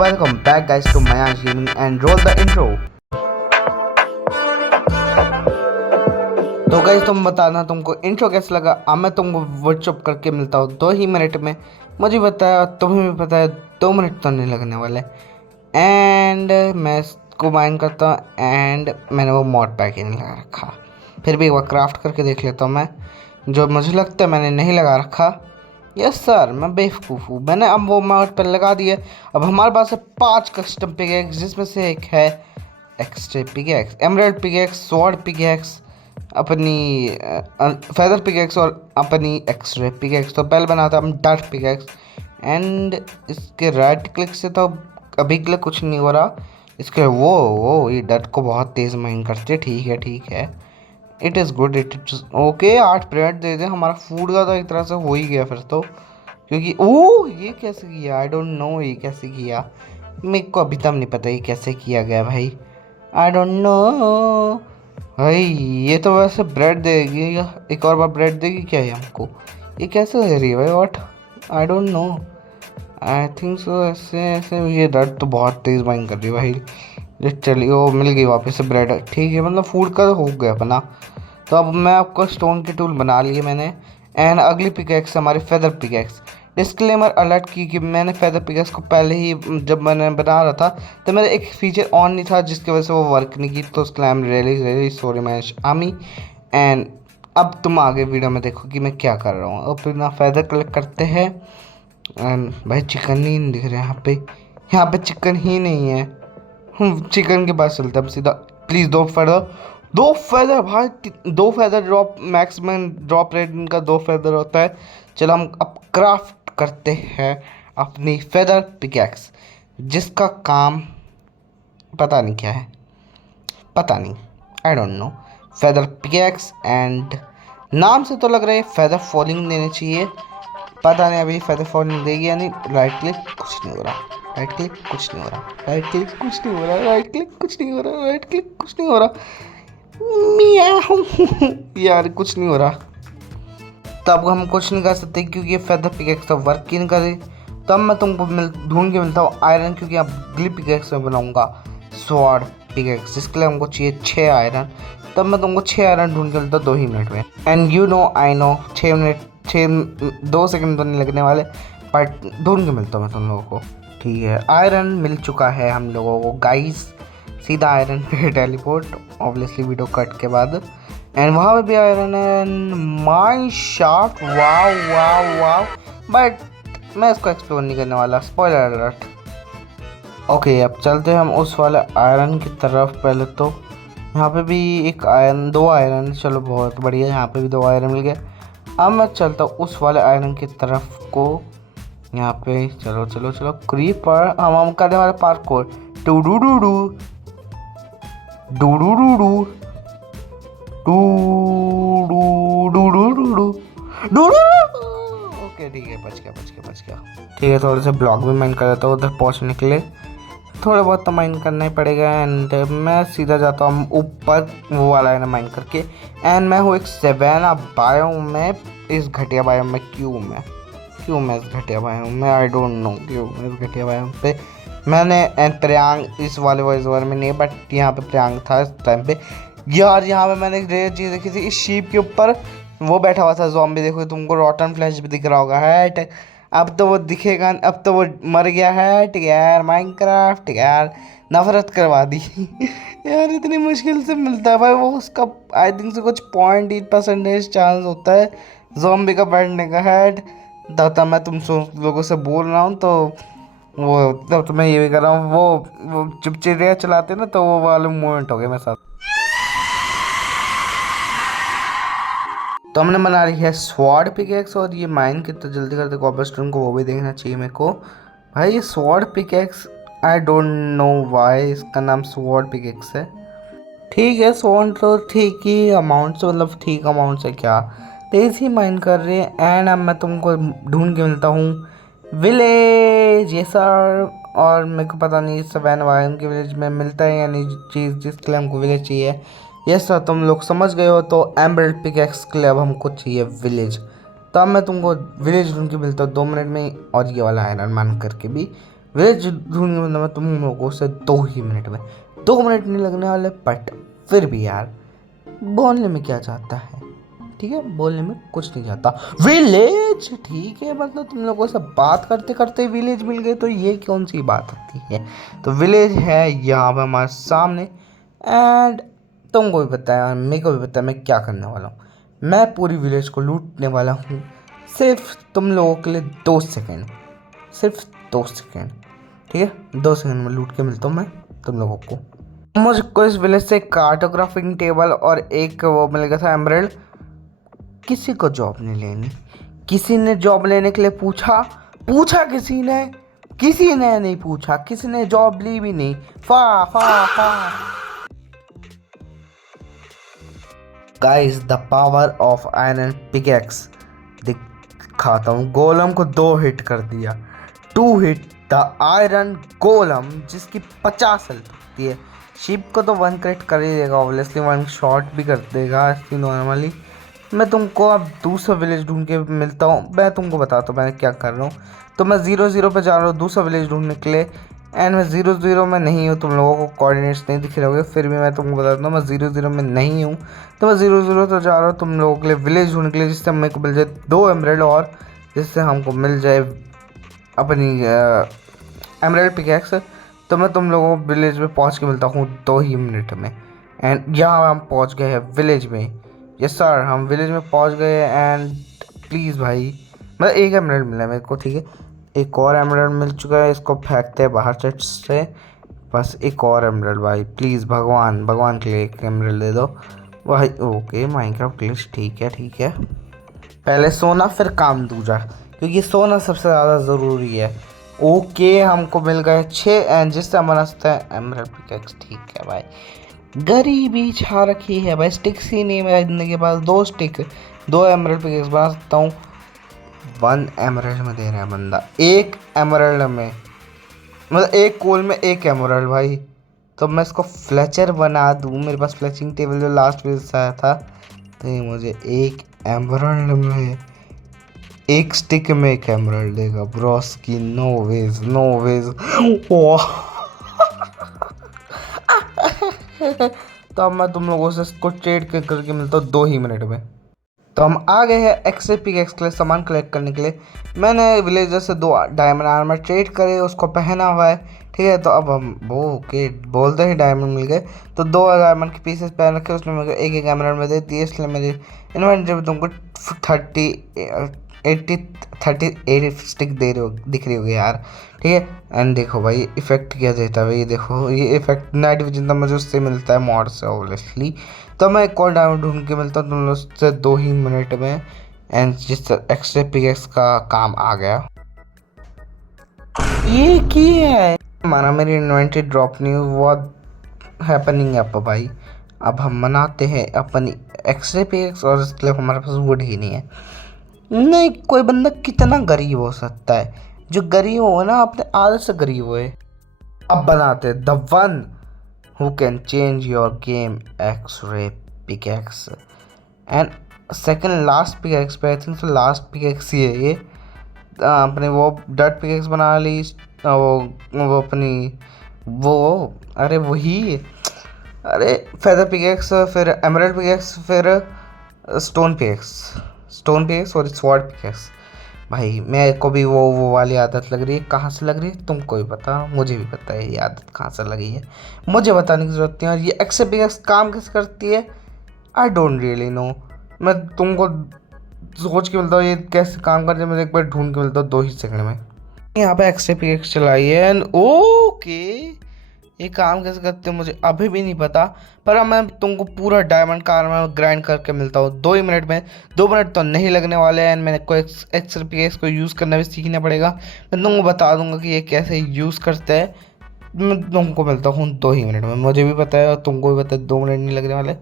welcome back guys to Mayansh Gaming and roll the intro। तो guys तुम बताना तुमको इंट्रो कैसा लगा। अब मैं तुमको व्हाट्सअप करके मिलता हूँ 2 ही मिनट में। मुझे बताया तुम्हें भी पता है 2 मिनट तो नहीं लगने वाले। एंड मैं इसको बाइंड करता हूँ एंड मैंने वो मॉड पैक ही नहीं लगा रखा। फिर भी एक बार क्राफ्ट करके देख लेता हूँ मैं, जो मुझे लगता है मैंने नहीं लगा रखा। यस सर, मैं बेवकूफ़ हूँ, मैंने अब वो मॉड पर लगा दिए। अब हमारे पास है 5 कस्टम पिकेक्स, जिसमें से एक है extra pickaxe, emerald pickaxe, sword pickaxe, अपनी फेदर पिकेक्स और अपनी एक्स्ट्रा पिकेक्स। तो पहले बनाता हम डार्क पिकेक्स एंड इसके राइट क्लिक से तो अभी के लिए कुछ नहीं हो रहा। इसके वो ये डट को बहुत तेज़ माइंड करते। ठीक है, it is good, it is okay. 8 minute दे दे, हमारा फूड का तो एक तरह से हो ही गया फिर तो। क्योंकि ये कैसे किया, आई डोंट नो ये कैसे किया। मेरे को अभी तक नहीं पता ये कैसे किया गया भाई, आई डोंट नो भाई। ये तो वैसे ब्रेड देगी, एक और बार ब्रेड देगी क्या ये हमको? ये कैसे दे रही है भाई? What, I don't know, I think so. ऐसे ऐसे ये डट तो बहुत तेज़ माइंड कर रही है भाई। चलिए वो मिल गई वापस से ब्रेड, ठीक है, मतलब फूड का हो गया बना। तो अब मैं आपको स्टोन की टूल बना लिए मैंने। एंड अगली पिकेक्स हमारी फेदर पिकेक्स। डिस्क्लेमर अलर्ट की कि मैंने फेदर पिकेक्स को पहले ही जब मैंने बना रहा था तो मेरा एक फीचर ऑन नहीं था, जिसकी वजह से वो वर्क नहीं की। तो उसके लिए आई एम रियली सॉरी मैश आमी। एंड अब तुम आगे वीडियो में देखो कि मैं क्या कर रहा हूँ। अब अपना फेदर कलेक्ट करते हैं। एंड भाई चिकन ही नहीं दिख रहा यहाँ पे चिकन ही नहीं है। चिकन के पास चलते हैं अब सीधा। प्लीज़ दो फेदर भाई, 2 feather drop, maximum drop rate इनका 2 फेदर होता है। चलो हम अब क्राफ्ट करते हैं अपनी फेदर पिकैक्स, जिसका काम पता नहीं क्या है, पता नहीं, I don't know. Feather pickaxe and नाम से तो लग रहा है फेदर फॉलिंग देनी चाहिए। पता नहीं अभी फेदर फॉलिंग देगी या नहीं। राइट क्लिक, कुछ नहीं हो रहा। राइट क्लिक, कुछ नहीं हो रहा। राइट क्लिक, कुछ नहीं हो रहा। राइट क्लिक, कुछ नहीं हो रहा। राइट क्लिक, कुछ नहीं हो रहा। मियाऊ यार कुछ नहीं हो रहा। तो अब हम कुछ नहीं कर सकते क्योंकि ये फेदर पिकेक्स तो वर्क ही नहीं कर रही। तो अब मैं तुमको ढूंढ के मिलता हूँ आयरन, क्योंकि अब अगली पिकेक्स में बनाऊंगा स्वॉर्ड पिकेक्स, जिसके लिए हमको चाहिए 6 आयरन। तब मैं तुमको 6 आयरन ढूंढ के मिलता हूँ 2 ही मिनट में। And you know I know 2 second तो नहीं लगने वाले, बट ढूंढ के मिलता हूँ मैं तुम लोगों को। ठीक है, आयरन मिल चुका है हम लोगों को गाइस। सीधा आयरन पे टेलीपोर्ट, ऑब्वियसली वीडियो कट के बाद। एंड वहाँ पे भी आयरन है, माइन शाफ्ट, वाव। बट मैं इसको एक्सप्लोर नहीं करने वाला, स्पॉइलर अलर्ट। ओके, अब चलते हैं हम उस वाले आयरन की तरफ। पहले तो यहाँ पे भी एक आयरन, 2 आयरन, चलो बहुत बढ़िया, यहाँ पे भी 2 आयरन मिल गए। अब मैं चलता हूँ उस वाले आयरन की तरफ को। यहाँ पे चलो क्रीपर, हम करने वाले parkour. Do do do do do do do do do. Okay ठीक है, बच गया। ठीक है, थोड़े से ब्लॉक भी माइन कर देता हूँ उधर पहुँचने के लिए। थोड़ा बहुत तो माइन करना ही पड़ेगा। एंड मैं सीधा जाता हूँ ऊपर वो वाला है ना माइन करके। एंड मैं हूँ एक सेवेना बायोम में, इस घटिया बायोम में। क्यों मैं इस घटिया बायोम में, आई डोंट नो क्यों मैं इस घटिया बायोम पे। मैंने एंड प्रियांग इस वाले वॉइस ओवर में नहीं, बट यहाँ पे प्रियांग था इस टाइम पे। यार यहाँ पे मैंने एक रेयर चीज़ देखी थी, इस शीप के ऊपर वो बैठा हुआ था ज़ॉम्बी। देखो तुमको रॉटन फ्लैश भी दिख रहा होगा है। अब तो वो दिखेगा, अब तो वो मर गया है। ठीक यार, माइनक्राफ्ट यार नफरत करवा दी यार इतनी मुश्किल से मिलता है भाई वो। उसका आई थिंक से कुछ 0.8% चांस होता है ज़ॉम्बी का बैठने का हेड। तब मैं तुम लोगों से बोल रहा हूँ तो वो, तब तो मैं ये भी कर रहा हूँ। वो जब चिड़िया चलाते ना तो वो वाले मोमेंट हो गए मेरे साथ। तो हमने बना रही है स्वॉर्ड पिकेक्स, और ये माइन कितना जल्दी करते कॉबलस्टोन को वो भी देखना चाहिए मेरे को भाई। ये sword pickaxe, I don't know why इसका नाम स्वॉर्ड पिकेक्स है। ठीक है, स्वॉर्ड तो ठीक ही अमाउंट से, मतलब ठीक अमाउंट से क्या तेज ही माइन कर रहे हैं। एंड अब मैं तुमको ढूंढ के मिलता हूँ विलेज, ये सर। और मेरे को पता नहीं सवैन वायन के विलेज में मिलता है या नहीं चीज़ जिसके लिए हमको विलेज चाहिए। यस सर, तुम लोग समझ गए हो। तो एमराल्ड पिकेक्स के लिए अब हमको चाहिए विलेज। तो अब मैं तुमको विलेज ढूंढ के मिलता हूँ 2 मिनट में ही। और ये वाला आयरन मैन करके भी विलेज ढूंढने में मैं तुम लोगों से 2 ही मिनट में, 2 मिनट नहीं लगने वाले। बट फिर भी यार, बोलने में क्या जाता है, ठीक है, बोलने में कुछ नहीं जाता। विलेज, ठीक है, मतलब तुम लोगों से बात करते करते विलेज मिल गए तो ये कौन सी बात होती है। तो विलेज है यहाँ पे हमारे सामने। एंड तुमको भी पता है और मेरे को भी पता है मैं क्या करने वाला हूँ। मैं पूरी विलेज को लूटने वाला हूँ, सिर्फ तुम लोगों के लिए 2 सेकेंड, सिर्फ 2 सेकेंड, ठीक है। 2 सेकेंड में लूट के मिलता हूँ मैं तुम लोगों को। मुझको इस विलेज से कार्टोग्राफिंग टेबल और एक वो मिल गया था एमराल्ड। किसी को जॉब नहीं लेनी, किसी ने जॉब लेने के लिए पूछा, पूछा किसी ने नहीं पूछा, किसी ने जॉब ली भी नहीं। फा फा फा guys, the power of iron pickaxe दिखाता हूँ। गोलम को 2 हिट कर दिया, 2 हिट द आयरन गोलम, जिसकी 50 हेल्थ होती है। शिप को तो 1 क्रिट कर ही देगा ऑब्वियसली, 1 शॉट भी कर देगा इसकी नॉर्मली। मैं तुमको अब दूसरा विलेज ढूंढ के मिलता हूँ। मैं तुमको बताता हूँ मैं क्या कर रहा हूँ। तो मैं 0-0 पे जा रहा हूँ दूसरा विलेज ढूंढने के लिए। एंड मैं 0-0 में नहीं हूँ, तुम लोगों को कोऑर्डिनेट्स नहीं दिख रहे होंगे, फिर भी मैं तुमको बताता हूँ मैं 0-0 में नहीं हूँ। तो मैं 0-0 तो जा रहा हूँ तुम लोगों के लिए विलेज ढूंढने के लिए, जिससे मेरे को मिल जाए 2 एमराल्ड, और जिससे हमको मिल जाए अपनी एमराल्ड पिकैक्स। तो मैं तुम लोगों को विलेज में पहुँच के मिलता हूँ 2 ही मिनट में। एंड यहाँ हम पहुँच गए हैं विलेज में। यस सर, हम विलेज में पहुँच गए। एंड प्लीज़ भाई, मतलब एक एमराल्ड मिला है मेरे को, ठीक है, एक और एमराल्ड मिल चुका है, इसको फेंकते हैं बाहर चेस्ट से। बस एक और एमराल्ड भाई, प्लीज़ भगवान भगवान के लिए एक एमराल्ड दे दो भाई। ओके, माइनक्राफ्ट ग्लिच, ठीक है ठीक है। पहले सोना फिर काम दूजा, क्योंकि सोना सबसे ज़्यादा ज़रूरी है। ओके, हमको मिल गए 6 एंड जिससे हमारा एमराल्ड पिकैक्स, ठीक है भाई। गरीबी छा रखी है भाई, स्टिक्स ही नहीं मेरे जिंदगी के पास। 2 स्टिक, 2 एमराल्ड पिकैक्स बना सकता हूँ। 1 एमराल्ड में दे रहा है बंदा, 1 एमराल्ड में, मतलब एक कोल में 1 एमराल्ड भाई। तो मैं इसको फ्लेचर बना दूँ, मेरे पास फ्लेचिंग टेबल जो लास्ट में से आया था, तो ये मुझे 1 एमराल्ड में, 1 स्टिक में 1 एमराल्ड देगा ब्रोस की। No ways, no ways. तो अब मैं तुम लोगों से इसको ट्रेड करके मिलता हूँ 2 ही मिनट में। तो हम आ गए हैं एक्सरे पिकैक्स के लिए सामान कलेक्ट करने के लिए। मैंने विलेजर से 2 डायमंड आर्मर ट्रेड करे, उसको पहना हुआ है, ठीक है। तो अब हम वो ओके बोलते ही डायमंड मिल गए, तो 2 डायमंड के पीसेस पहन रखे, उसने मेरे को एक एमराल्ड में दे दिए, इसलिए मेरी इन्वेंटरी में तुमको 38 स्टिक दे रहे हो, दिख रही होगी यार, ठीक है। एंड देखो भाई इफेक्ट क्या देता है, ये देखो, ये इफेक्ट नाइट विजन तो मुझे उससे मिलता है, मॉड से ऑब्वियसली। तो मैं एक और डायमंड ढूंढ के मिलता हूँ तुम लोग से 2 ही मिनट में। एंड जिस एक्स्ट्रा पिकेक्स का काम आ गया। ये की है हमारा, मेरी इन्वेंटरी ड्रॉप नहीं हुई, वो हैपनिंग है भाई। अब हम मनाते हैं अपनी एक्स्ट्रा पिकेक्स, और इसके लिए हमारे पास वुड ही नहीं है। नहीं, कोई बंदा कितना गरीब हो सकता है, जो गरीब हो ना अपने आदत से गरीब हो। अब बनाते the one who can change your game X-ray pickaxe and second last pickaxe पे, I think so last pickaxe ही है ये। अपने वो डट पिकेक्स बना ली, वो अपनी वो, अरे वही, अरे फेदर पिकेक्स, फिर एमराल्ड पिकेक्स, फिर स्टोन पिकेक्स और स्वॉर्ड पिकेक्स। भाई मेरे को भी वो वाली आदत लग रही है, कहाँ से लग रही है तुमको भी पता, मुझे भी पता है ये आदत कहाँ से लगी है, मुझे बताने की ज़रूरत नहीं है। और ये एक्स काम कैसे करती है, आई डोंट रियली नो। मैं तुमको सोच के मिलता हूँ ये कैसे काम करती है, मैं एक बार ढूंढ के मिलता हूँ 2 ही सेकंड में। यहाँ पे एक्स चलाई है एंड ओके, ये काम कैसे करते हैं मुझे अभी भी नहीं पता, पर अब मैं तुमको पूरा डायमंड का आर्मर ग्राइंड करके मिलता हूँ 2 ही मिनट में। 2 मिनट तो नहीं लगने वाले हैं, मैंने को एक्स को यूज़ करना भी सीखना पड़ेगा। मैं तुमको बता दूंगा कि ये कैसे यूज़ करते हैं। मैं तुमको मिलता हूँ 2 ही मिनट में, मुझे भी पता है और तुमको भी पता है 2 मिनट नहीं लगने वाले,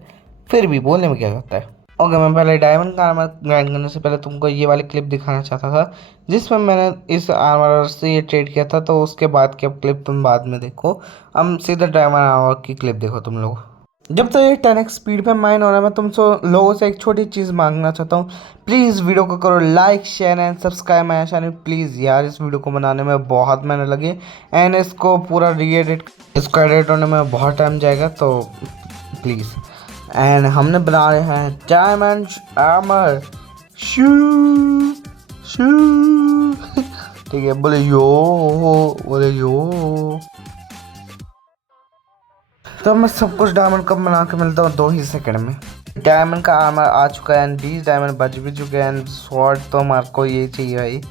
फिर भी बोलने में क्या करता है। ओके, मैं पहले डायमंड का आर्मर ग्राइंड करने से पहले तुमको ये वाली क्लिप दिखाना चाहता था, जिसमें मैंने इस आर्मर से ये ट्रेड किया था। तो उसके बाद की अब क्लिप तुम बाद में देखो, हम सीधा डायमंड आर्मर की क्लिप देखो तुम लोग। जब तो ये 10x स्पीड पे माइन हो रहा है, मैं तुम लोगों से एक छोटी चीज़ मांगना चाहता हूँ। प्लीज़ वीडियो को करो like, share and subscribe my channel please यार। इस वीडियो को बनाने में बहुत मेहनत लगी एंड इसको पूरा इसको एडिट होने में बहुत टाइम जाएगा, तो प्लीज़। एंड हमने बना रहे हैं डायमंड आर्मर शू शू ठीक है, बोले यो। तो मैं सब कुछ डायमंड का बना के मिलता हूँ 2 ही सेकंड में। डायमंड का आर्मर आ चुका है एंड 20 डायमंड बच भी चुके हैं एंड स्वॉर्ड तो हमारे को ये चाहिए भाई।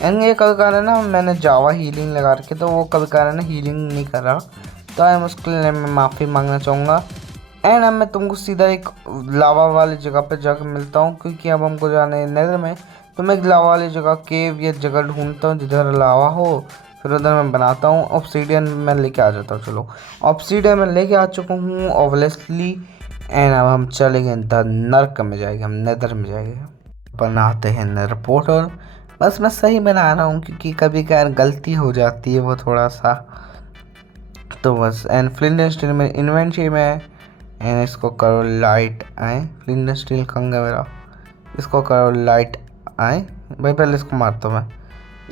एंड ये कभी कह रहा है ना, मैंने जावा हीलिंग लगा रखी, तो वो कभी कह रहा है ना हीलिंग नहीं कर रहा, तो मैं उसके लिए मैं माफ़ी मांगना चाहूँगा। एंड अब मैं तुमको सीधा एक लावा वाली जगह पे जाकर मिलता हूँ, क्योंकि अब हमको जाना है नेदर में। तो मैं एक लावा वाली जगह केव या जगह ढूंढता हूँ जिधर लावा हो, फिर उधर मैं बनाता हूँ। ऑब्सीडियन मैं लेके आ जाता हूँ। चलो ऑब्सीडियन मैं लेके आ चुका हूँ ऑब्वियसली। एंड अब हम चलेंगे नर्क में जाएंगे, हम नेदर में जाएंगे, बनाते हैं नेदर पोर्टल। बस मैं सही बना रहा हूँ क्योंकि कभी कभार गलती हो जाती है वो थोड़ा सा, तो बस। एंड फ्लिंट स्टील में इन्वेंट्री में एंड इसको करो लाइट आए। फ्लिंट स्टील खंगा मेरा, इसको करो लाइट आए भाई। पहले इसको मारता हूँ मैं।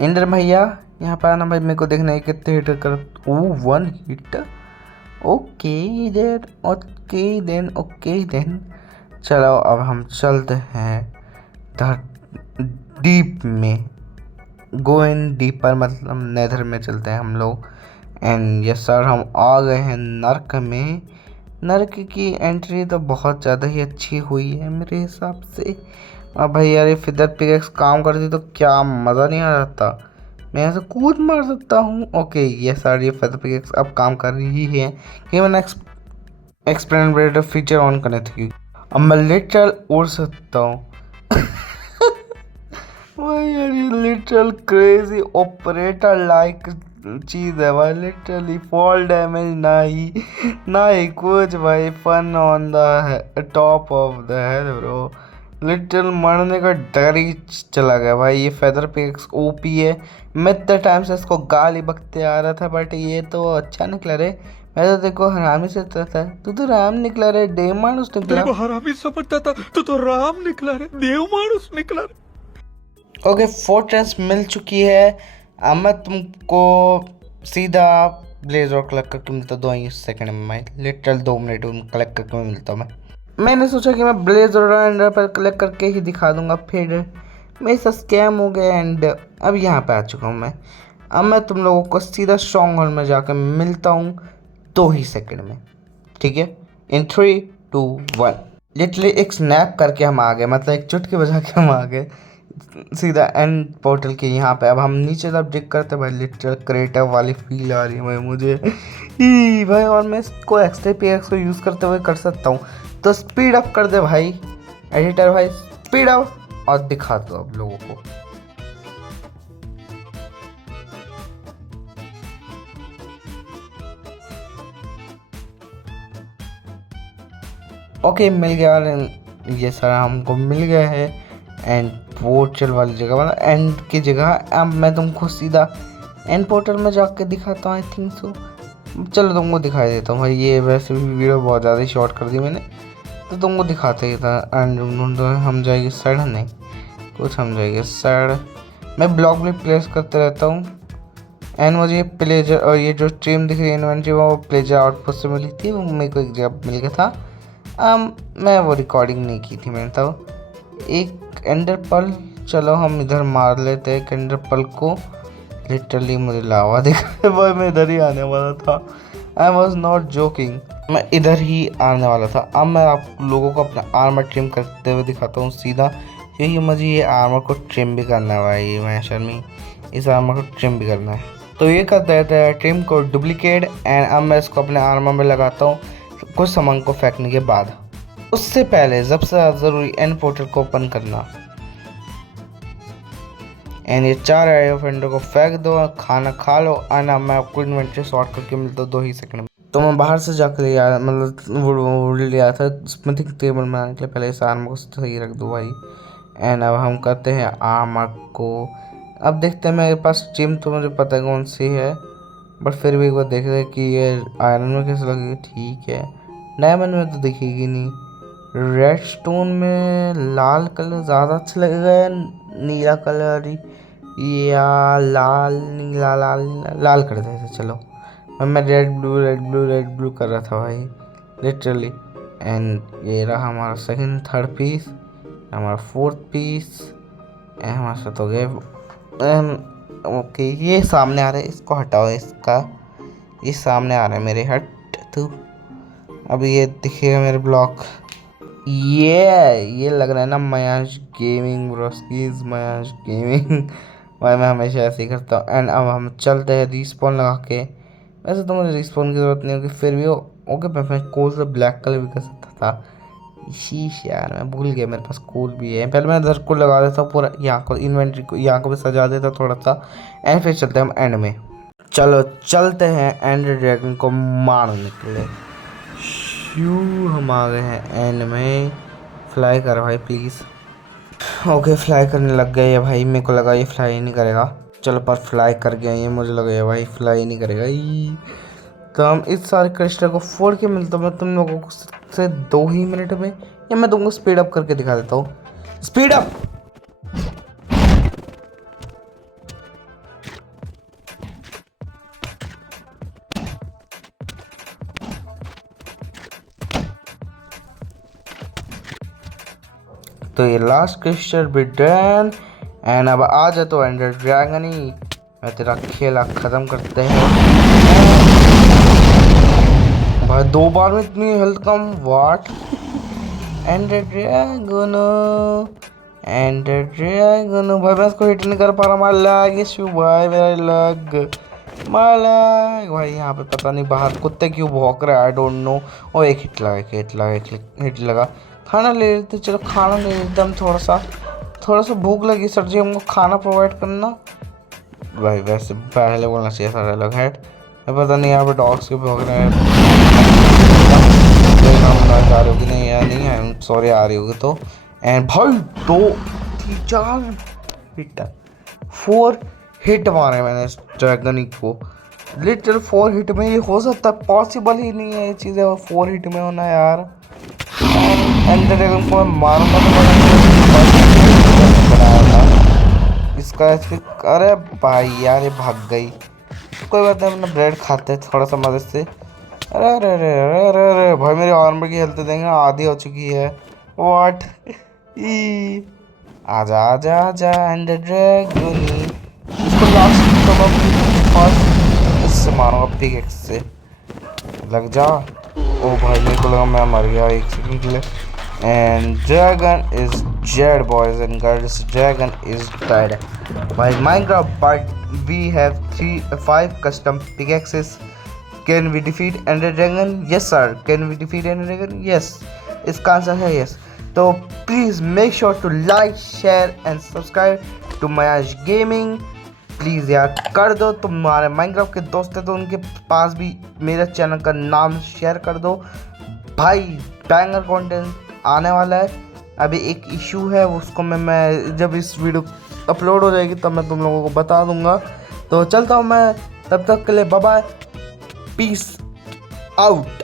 इंदर भैया यहाँ पे आना भाई, मेरे को देखना है कितने हिट कर। ओ 1 hit, okay then, okay then, okay then. चलो अब हम चलते हैं डीप में, गो इन डीपर, मतलब नेदर में चलते हैं हम लोग। एंड यस सर, हम आ गए हैं नर्क में। नर्क की एंट्री तो बहुत ज़्यादा ही अच्छी हुई है मेरे हिसाब से। अब भाई यार ये फिदर पिकेक्स काम करती तो क्या मज़ा नहीं आ जाता। मैं यहाँ से कूद मार सकता हूँ। ओके ये सर, ये फिदर पिकेक्स अब काम कर रही है कि मैंने एक्सपेरिमेंट फीचर ऑन करने थे। अब मैं लिटरल उड़ सकता हूँ भाई यार ये लिटरल क्रेजी ऑपरेटर लाइक चीज है भाई। लिटरली फॉल डैमेज ना ही कुछ भाई। Fun on the top of the head bro. Literal मरने का डर ही चला गया भाई। ये फेदर पिक्स ओपी है। मैं इतने टाइम से इसको गाली बकते आ रहा था, बट ये तो अच्छा निकला रे। मैं तो देखो हरामी से था, तू तो राम निकला रे, देव मानुस निकला। तेरे को हरामी समझता था, तो राम निकला रे, देव मानुस निकला रे। ओके फोर्ट्रेस मिल चुकी है। अब मैं तुमको सीधा ब्लेजर कलेक्ट करके मिलता 2 ही सेकंड में। मैं लिटरल 2 मिनट में कलेक्ट करके मैं मिलता हूँ। मैंने सोचा कि मैं ब्लेजर एंडर पर कलेक्ट करके ही दिखा दूंगा, फिर मेरे साथ स्कैम हो गया एंड अब यहाँ पे आ चुका हूँ मैं। अब मैं तुम लोगों को सीधा स्ट्रॉन्ग होल्ड में जाकर मिलता हूँ 2 ही सेकंड में, ठीक है। इन 3 2 1 लिटरली एक स्नैप करके हम आ गए, मतलब एक चुटकी बजा के हम आ गए सीधा एंड पोर्टल के यहाँ पे। अब हम नीचे तब डिग करते भाई, लिटरल क्रिएटिव वाली फील आ रही है भाई मुझे भाई। और मैं इसको एक्स्ट्रा पीएक्स को यूज़ करते हुए कर सकता हूँ, तो स्पीड अप कर दे भाई एडिटर भाई, स्पीड अप और दिखा दो अब लोगों को। ओके मिल गया। ये सारा हमको मिल गया है एंड पोर्टल वाली जगह, मतलब एंड की जगह। अब मैं तुमको सीधा एंड पोर्टल में जाके दिखाता हूँ, आई थिंक सो। चलो तुमको दिखाई देता हूँ भाई। ये वैसे भी वीडियो बहुत ज़्यादा ही शॉर्ट कर दी मैंने, तो तुमको दिखाते ही था। एंड हम जाएंगे साइड, नहीं कुछ हम जाएंगे साइड। मैं ब्लॉग भी प्लेस करते रहता हूँ एंड मुझे ये प्लेजर और ये जो स्ट्रीम दिख रही है इन्वेंट्री, वो प्लेजर आउटपुट से मिली थी। वो मेरे को एक जगह मिल गया था। मैं वो रिकॉर्डिंग नहीं की थी मैंने। तो एक एंडर पल, चलो हम इधर मार लेते हैं एक एंडर पल को। लिटरली मुझे लावा दिख रहा है भाई, मैं इधर ही आने वाला था। आई वॉज नॉट जोकिंग, मैं इधर ही आने वाला था। अब मैं आप लोगों को अपना आर्मर ट्रिम करते हुए दिखाता हूँ सीधा, क्योंकि मुझे ये आर्मर को ट्रिम भी करना है भाई। मैं शर्मी इस आर्मर को ट्रिम भी करना है, तो ये कर देते हैं ट्रिम को डुप्लीकेट। एंड अब मैं इसको अपने आर्मर में लगाता हूँ कुछ सामान को फेंकने के बाद। उससे पहले सबसे ज़्यादा ज़रूरी एंड पोर्टल को ओपन करना। एंड ये 4 एरिया फेंडर को फेंक दो, खाना खा लो। आना मैं आपको इन्वेंट्री सॉर्ट करके मिलता हूँ 2 ही सेकंड में। तो मैं बाहर से जाकर ले आया, मतलब वो ले आया था स्मिथिंग टेबल बनाने के लिए। पहले इस आर्मर को सही रख दो भाई। एंड अब हम करते हैं आर्मर को। अब देखते हैं मेरे पास स्ट्रीम तो मुझे पता है कौन सी है, बट फिर भी एक बार देख रहे हैं कि ये आयरन में कैसे लगेगी। ठीक है डायमंड में तो दिखेगी नहीं। रेड स्टोन में लाल कलर ज़्यादा अच्छा लगेगा या नीला कलर, या लाल नीला लाल लाल कर देते चलो। अब मैं रेड ब्लू कर रहा था भाई लिटरली। एंड ये रहा हमारा सेकंड थर्ड पीस, हमारा फोर्थ पीस। एंड हमारे साथ हो गए। ओके ये सामने आ रहा है, इसको हटाओ, इसका ये सामने आ रहा है मेरे, हट तू। अब ये दिखेगा मेरे ब्लॉक। ये लग रहा है ना मयांश गेमिंग ब्रोस्कीज, मयांश गेमिंग। भाई मैं हमेशा ऐसे ही करता हूँ। एंड अब हम चलते हैं रिस्पॉन लगा के। वैसे तो मुझे रिस्पॉन की ज़रूरत नहीं होगी, फिर भी ओके मैं कोल से ब्लैक कलर भी कर सकता था। शीश यार मैं भूल गया, मेरे पास कोल भी है। पहले मैं इधर को लगा देता हूँ पूरा, यहाँ को इन्वेंट्री को यहाँ को भी सजा देता थोड़ा सा। एंड फिर चलते हैं हम एंड में। चलो चलते हैं एंड ड्रैगन को मारने के लिए। शू हम आ गए हैं एंड में। फ्लाई कर भाई प्लीज़। ओके फ्लाई करने लग गए ये भाई, मेरे को लगा ये फ्लाई नहीं करेगा। चलो पर फ्लाई कर गया ये, मुझे लगा ये भाई फ्लाई नहीं करेगा। तो हम इस सारे क्रिस्टल को फोड़ के मिलता हूँ मैं तुम लोगों को से 2 ही मिनट में, या मैं तुमको स्पीड अप करके दिखा देता हूँ। Speed up. तो ये लास्ट क्रिस्टल भी डन। एंड अब आ जा तो एंडर ड्रैगन ही, मैं तेरा खेला ख़त्म करते हैं भाई। 2 बार में इतनी हेल्थ कम, वाट। एंडर ड्रैगन भाई मैं इसको हिट नहीं कर पा रहा। मार लग इशू भाई, मेरा लग मार लग भाई। यहाँ पे पता नहीं बाहर कुत्ते क्यों भौंक रहे, आई डोंट नो। और एक हिट लगा। खाना ले लेते, चलो खाना ले लेते हम। थोड़ा सा भूख लगी सर जी, हमको खाना प्रोवाइड करना भाई। वैसे पहले बोलना चाहिए सारे लोग हेड। पता नहीं यहाँ पे डॉग्स के भौंक रहे हैं। आ रही होगी नहीं यार, नहीं है सॉरी आ रही होगी तो। एंड भाई 2 3 4 हिट, 4 हिट मारे मैंने इस ड्रैगन को। लिटरल 4 हिट में ये हो सकता है? पॉसिबल ही नहीं है ये चीज़ें 4 हिट में होना यार। एंड ड्रैगन को मैं मारूंगा तो बनाया था इसका एचपी। अरे भाई यार ये भाग गई, कोई बात नहीं, अपना ब्रेड खाते हैं थोड़ा सा मदद से। अरे अरे अरे अरे अरे अरे भाई मेरी आर्मर की हेल्थ देंगे आधी हो चुकी है। व्हाट ई आजा आजा आजा एंड ड्रैगन। इसको लास्ट इससे मारूंगा पिकैक्स से, लग जा। ओ भाई मेरे को लगा मैं मर गया 1 सेकंड के लिए। End dragon is dead boys and girls, dragon is dead. भाई Minecraft but we have 5 custom pickaxes. Can we defeat Ender dragon? Yes sir. Can we defeat Ender dragon? Yes. इसका आंसर है yes. तो please make sure to like share and subscribe to Mayansh Gaming. Please यार कर दो, तुम्हारे Minecraft के दोस्त हैं तो उनके पास भी मेरे चैनल का नाम शेयर कर दो भाई। बैंगर कंटेंट आने वाला है। अभी एक इशू है उसको मैं जब इस वीडियो अपलोड हो जाएगी तब मैं तुम लोगों को बता दूंगा। तो चलता हूँ मैं, तब तक के लिए बाय बाय, पीस आउट।